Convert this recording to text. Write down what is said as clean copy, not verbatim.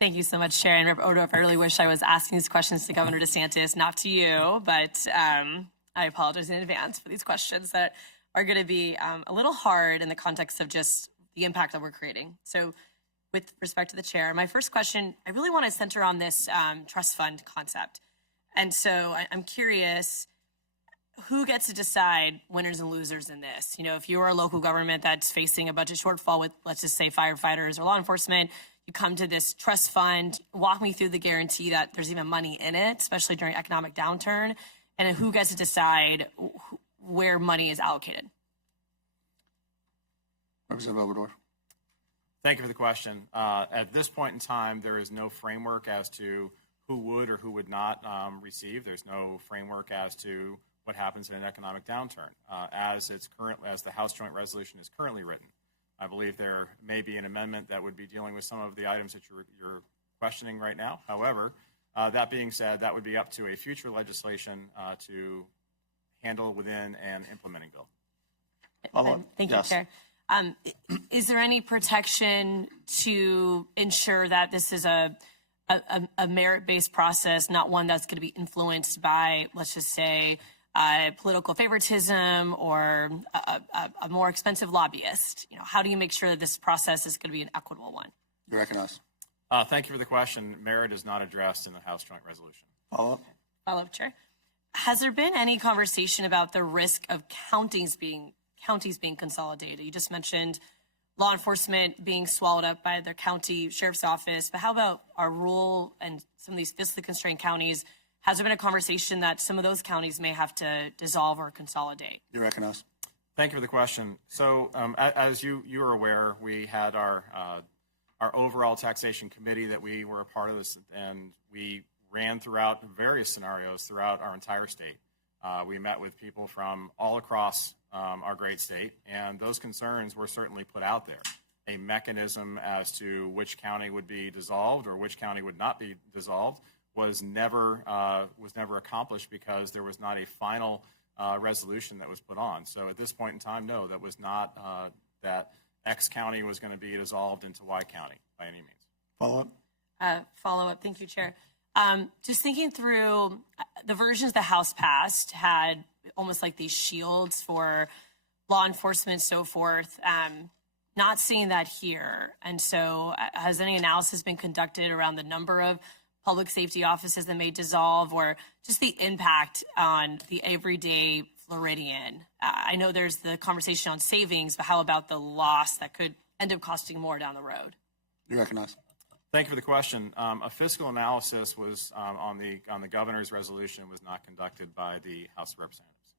Thank you so much, Chair. And Rep. Odorf, I really wish I was asking these questions to Governor DeSantis, not to you, but I apologize in advance for these questions that are going to be a little hard in the context of just the impact that we're creating. So with respect to the Chair, my first question, I really want to center on this trust fund concept. And so I'm curious, who gets to decide winners and losers in this? You know, if you're a local government that's facing a budget shortfall with, let's just say, firefighters or law enforcement, you come to this trust fund. Walk me through the guarantee that there's even money in it, especially during economic downturn, and who gets to decide where money is allocated? Representative Obrador. Thank you for the question. At this point in time, there is no framework as to who would or who would not receive. There's no framework as to what happens in an economic downturn. As the House Joint Resolution is currently written, I believe there may be an amendment that would be dealing with some of the items that you're questioning right now. However, that being said, that would be up to a future legislation to handle within an implementing bill. Thank you, Chair. Is there any protection to ensure that this is a merit-based process, not one that's going to be influenced by, let's just say, political favoritism or a more expensive lobbyist? You know, how do you make sure that this process is going to be an equitable one? You recognize. Thank you for the question. Merit is not addressed in the House Joint Resolution. Follow-up. Follow-up, Chair. Has there been any conversation about the risk of counties being consolidated? You just mentioned law enforcement being swallowed up by their county sheriff's office, but how about our rural and some of these fiscally constrained counties? Has there been a conversation that some of those counties may have to dissolve or consolidate? You recognize. Thank you for the question. So as you are aware, we had our overall taxation committee that we were a part of this, and we ran throughout various scenarios throughout our entire state. We met with people from all across our great state, and those concerns were certainly put out there. A mechanism as to which county would be dissolved or which county would not be dissolved was never accomplished because there was not a final resolution that was put on. So at this point in time, no, that was not that X county was going to be dissolved into Y county by any means. Follow-up. Follow-up. Thank you, Chair. Just thinking through the versions the House passed had almost like these shields for law enforcement, so forth. Not seeing that here. And so has any analysis been conducted around the number of public safety offices that may dissolve, or just the impact on the everyday Floridian? I know there's the conversation on savings, but how about the loss that could end up costing more down the road? You recognize. Thank you for the question. A fiscal analysis was on the governor's resolution was not conducted by the House of Representatives.